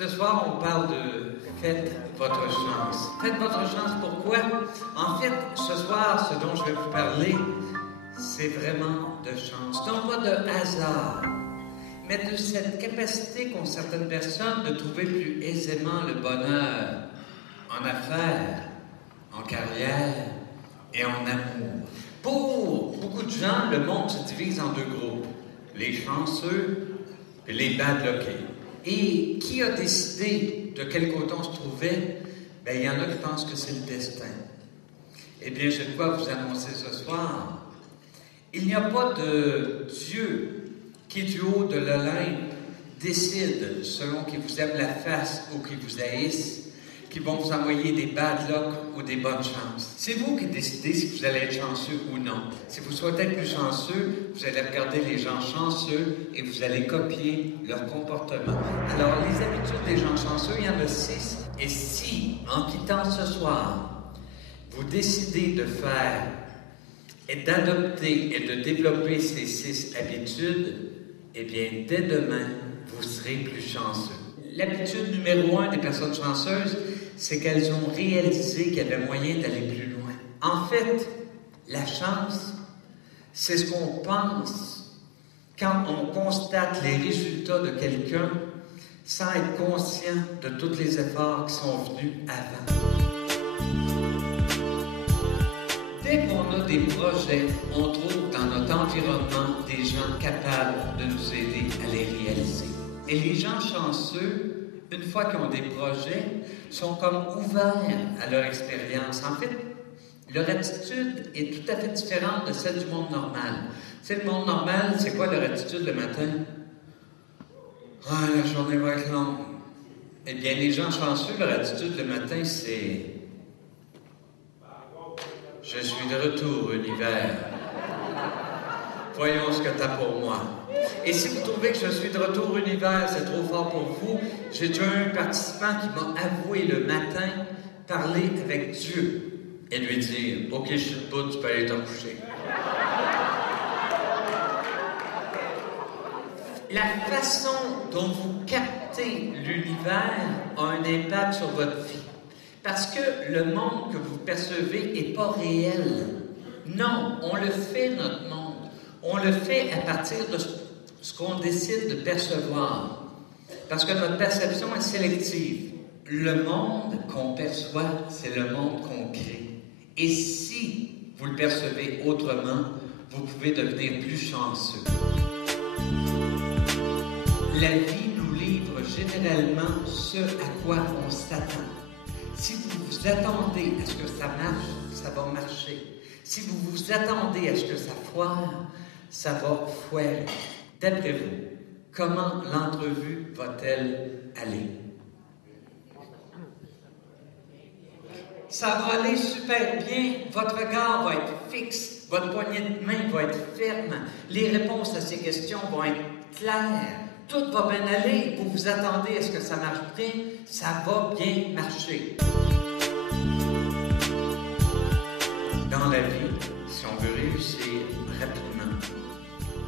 Ce soir, on parle de faites votre chance. Faites votre chance, pourquoi? En fait, ce soir, ce dont je vais vous parler, c'est vraiment de chance. Non pas de hasard, mais de cette capacité qu'ont certaines personnes de trouver plus aisément le bonheur en affaires, en carrière et en amour. Pour beaucoup de gens, le monde se divise en deux groupes, les chanceux et les bad luckés. Et qui a décidé de quel côté on se trouvait? Ben, il y en a qui pensent que c'est le destin. Eh bien, j'ai de quoi vous annoncer ce soir. Il n'y a pas de Dieu qui, du haut de l'Olympe, décide selon qu'il vous aime la face ou qu'il vous haïsse, qui vont vous envoyer des bad luck ou des bonnes chances. C'est vous qui décidez si vous allez être chanceux ou non. Si vous souhaitez être plus chanceux, vous allez regarder les gens chanceux et vous allez copier leur comportement. Alors, les habitudes des gens chanceux, il y en a 6. Et si, en quittant ce soir, vous décidez de faire et d'adopter et de développer ces 6 habitudes, eh bien, dès demain, vous serez plus chanceux. L'habitude numéro 1 des personnes chanceuses, c'est qu'elles ont réalisé qu'il y avait moyen d'aller plus loin. En fait, la chance, c'est ce qu'on pense quand on constate les résultats de quelqu'un sans être conscient de tous les efforts qui sont venus avant. Dès qu'on a des projets, on trouve dans notre environnement des gens capables de nous aider à les réaliser. Et les gens chanceux, une fois qu'ils ont des projets, sont comme ouverts à leur expérience. En fait, leur attitude est tout à fait différente de celle du monde normal. Tu sais, le monde normal, c'est quoi leur attitude le matin? Ah, la journée va être longue. Eh bien, les gens chanceux, leur attitude le matin, c'est... Je suis de retour, univers. Voyons ce que tu as pour moi. Et si vous trouvez que je suis de retour, univers, c'est trop fort pour vous, j'ai déjà un participant qui m'a avoué le matin parler avec Dieu et lui dire « Ok, je suis debout, tu peux aller te coucher. » La façon dont vous captez l'univers a un impact sur votre vie. Parce que le monde que vous percevez n'est pas réel. Non, on le fait, notre monde. On le fait à partir de ce qu'on décide de percevoir. Parce que notre perception est sélective. Le monde qu'on perçoit, c'est le monde qu'on crée. Et si vous le percevez autrement, vous pouvez devenir plus chanceux. La vie nous livre généralement ce à quoi on s'attend. Si vous vous attendez à ce que ça marche, ça va marcher. Si vous vous attendez à ce que ça foire, ça va foirer. D'après vous, comment l'entrevue va-t-elle aller? Ça va aller super bien. Votre regard va être fixe. Votre poignée de main va être ferme. Les réponses à ces questions vont être claires. Tout va bien aller. Vous vous attendez à ce que ça marche bien. Ça va bien marcher. Dans la vie, si on veut réussir rapidement,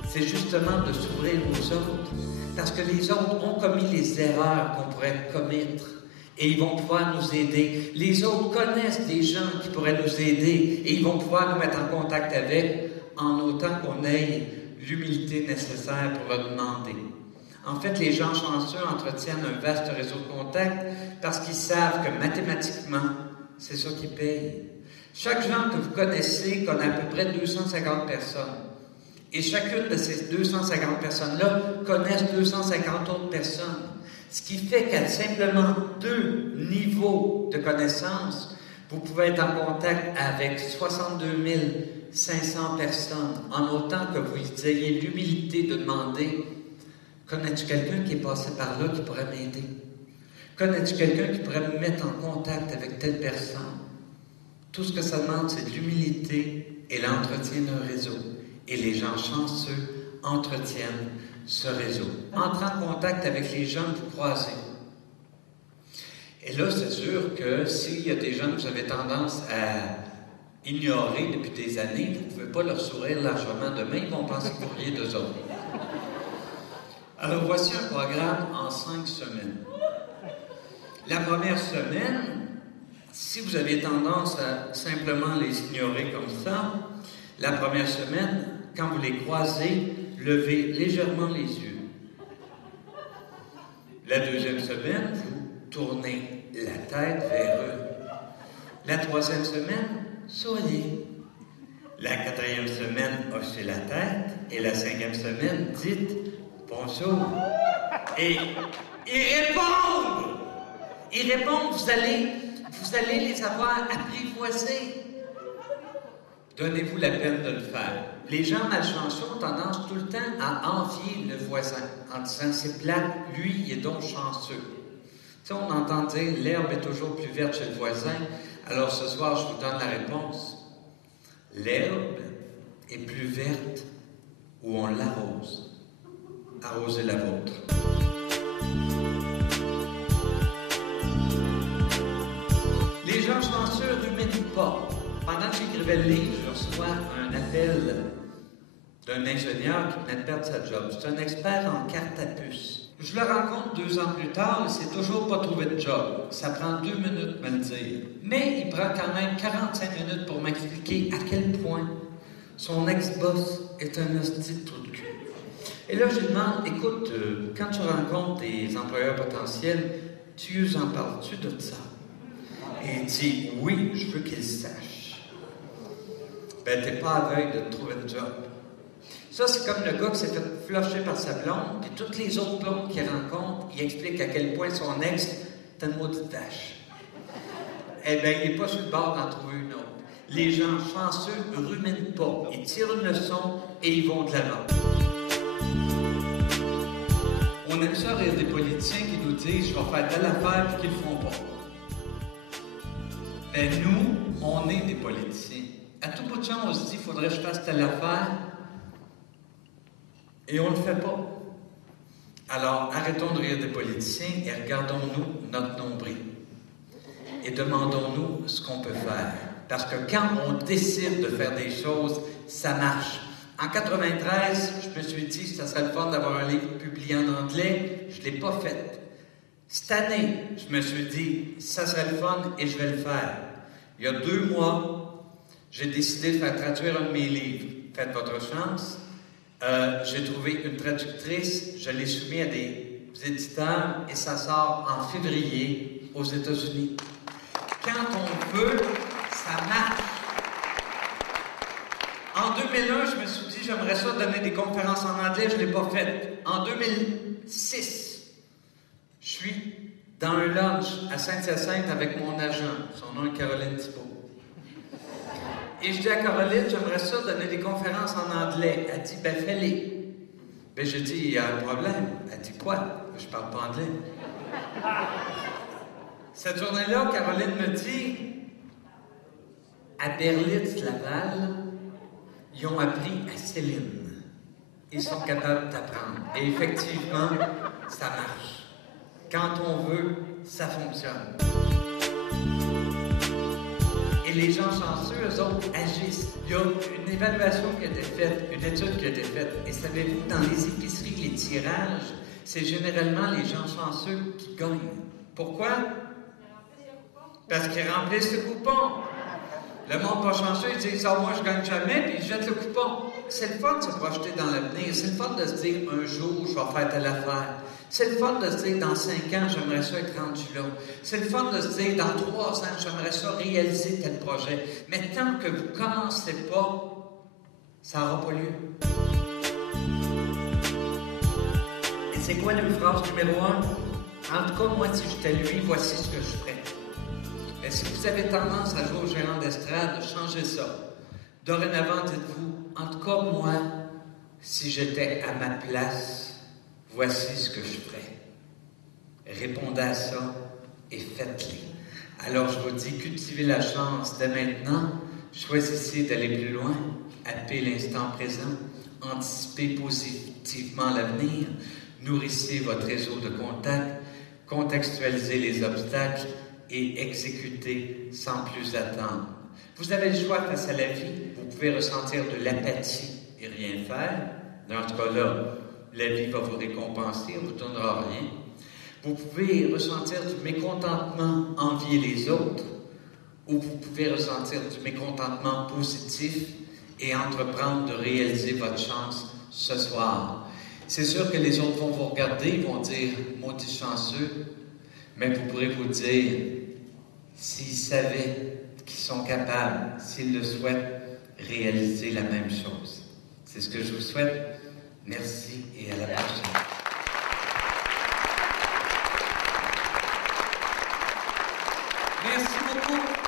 c'est justement de s'ouvrir aux autres. Parce que les autres ont commis les erreurs qu'on pourrait commettre. Et ils vont pouvoir nous aider. Les autres connaissent des gens qui pourraient nous aider. Et ils vont pouvoir nous mettre en contact avec, en autant qu'on ait l'humilité nécessaire pour le demander. En fait, les gens chanceux entretiennent un vaste réseau de contacts parce qu'ils savent que mathématiquement, c'est ça qui paye. Chaque gens que vous connaissez connaît à peu près 250 personnes. Et chacune de ces 250 personnes-là connaissent 250 autres personnes. Ce qui fait qu'à simplement 2 niveaux de connaissances, vous pouvez être en contact avec 62 500 personnes, en autant que vous ayez l'humilité de demander « Connais-tu quelqu'un qui est passé par là qui pourrait m'aider? Connais-tu quelqu'un qui pourrait me mettre en contact avec telle personne? » Tout ce que ça demande, c'est de l'humilité et l'entretien d'un réseau. Et les gens chanceux entretiennent ce réseau. Entrez en contact avec les gens que vous croisez. Et là, c'est sûr que s'il y a des gens que vous avez tendance à ignorer depuis des années, vous ne pouvez pas leur sourire largement demain, ils vont penser que vous riez d'eux autres. Alors, voici un programme en 5 semaines. la première semaine, si vous avez tendance à simplement les ignorer comme ça, la première semaine, quand vous les croisez, levez légèrement les yeux. La deuxième semaine, vous tournez la tête vers eux. La troisième semaine, souriez. La quatrième semaine, hochez la tête. Et la cinquième semaine, dites bonjour. Et ils répondent. Ils répondent, vous allez les avoir apprivoisés. Donnez-vous la peine de le faire. Les gens malchanceux ont tendance tout le temps à envier le voisin en disant c'est plate, lui, il est donc chanceux. Tu sais, on entend dire l'herbe est toujours plus verte chez le voisin. Alors ce soir, je vous donne la réponse. L'herbe est plus verte où on l'arrose. Arrosez la vôtre. Les gens chanceux ne ruminent pas. Pendant que j'écrivais le livre, je reçois un appel d'un ingénieur qui venait de perdre sa job. C'est un expert en carte à puce. Je le rencontre 2 ans plus tard, il s'est toujours pas trouvé de job. Ça prend 2 minutes de me le dire. Mais il prend quand même 45 minutes pour m'expliquer à quel point son ex-boss est un hostie de trou de cul. Et là, je lui demande, écoute, quand tu rencontres des employeurs potentiels, tu en parles-tu de ça? Et il dit, oui, je veux qu'ils sachent. Ben, t'es pas aveugle de te trouver un job. Ça, c'est comme le gars qui s'est fait flusher par sa blonde, puis toutes les autres blondes qu'il rencontre, il explique à quel point son ex est une maudite vache. Eh bien, il n'est pas sur le bord d'en trouver une autre. Les gens chanceux ne ruminent pas. Ils tirent une leçon et ils vont de l'avant. On aime ça rire des politiciens qui nous disent « je vais faire telle affaire » puis qu'ils ne le font pas. Mais nous, on est des politiciens. À tout bout de champ, on se dit « il faudrait que je fasse telle affaire » et on ne le fait pas. Alors, arrêtons de rire des politiciens et regardons-nous notre nombril. Et demandons-nous ce qu'on peut faire. Parce que quand on décide de faire des choses, ça marche. En 93, je me suis dit que ça serait le fun d'avoir un livre publié en anglais. Je ne l'ai pas fait. Cette année, je me suis dit, ça serait le fun et je vais le faire. Il y a 2 mois, j'ai décidé de faire traduire un de mes livres. Faites votre chance. J'ai trouvé une traductrice, je l'ai soumis à des éditeurs et ça sort en février aux États-Unis. Quand on veut, ça marche. En 2001, je me suis dit, j'aimerais ça donner des conférences en anglais, je ne l'ai pas fait. En 2006, je suis dans un lunch à Saint-Hyacinthe avec mon agent, son nom est Caroline Thibault. Et je dis à Caroline, j'aimerais ça donner des conférences en anglais. Elle dit, ben fais-les. Ben j'ai dit, il y a un problème. Elle dit, quoi? Je parle pas anglais. Cette journée-là, Caroline me dit, à Berlitz-Laval, ils ont appris à Céline. Ils sont capables d'apprendre. Et effectivement, ça marche. Quand on veut, ça fonctionne. Et les gens chanceux, eux autres, agissent. Il y a une évaluation qui a été faite, une étude qui a été faite. Et savez-vous, dans les épiceries, les tirages, c'est généralement les gens chanceux qui gagnent. Pourquoi? Parce qu'ils remplissent le coupon. Le monde pas chanceux, ils disent « Ah, moi, je gagne jamais », puis ils jettent le coupon. C'est le fun de se projeter dans l'avenir. C'est le fun de se dire « Un jour, je vais faire telle affaire ». C'est le fun de se dire « Dans 5 ans, j'aimerais ça être rendu là ». C'est le fun de se dire « Dans 3 ans, j'aimerais ça réaliser tel projet ». Mais tant que vous ne commencez pas, ça n'aura pas lieu. Et c'est quoi la phrase numéro 1? En tout cas, moi, si j'étais lui, voici ce que je ferais. Mais si vous avez tendance à jouer au gérant d'estrade, changez ça. Dorénavant, dites-vous, en tout cas, moi, si j'étais à ma place, voici ce que je ferais. Répondez à ça et faites-le. Alors, je vous dis, cultivez la chance dès maintenant. Choisissez d'aller plus loin. Happez l'instant présent. Anticipez positivement l'avenir. Nourrissez votre réseau de contacts. Contextualisez les obstacles et exécutez sans plus attendre. Vous avez le choix face à la vie. Vous pouvez ressentir de l'apathie et rien faire. Dans ce cas-là, la vie va vous récompenser, on ne vous donnera rien. Vous pouvez ressentir du mécontentement, envier les autres, ou vous pouvez ressentir du mécontentement positif et entreprendre de réaliser votre chance ce soir. C'est sûr que les autres vont vous regarder, ils vont dire « maudit chanceux », mais vous pourrez vous dire, s'ils savaient qu'ils sont capables, s'ils le souhaitent, réaliser la même chose. C'est ce que je vous souhaite. Merci et à la prochaine. Merci beaucoup.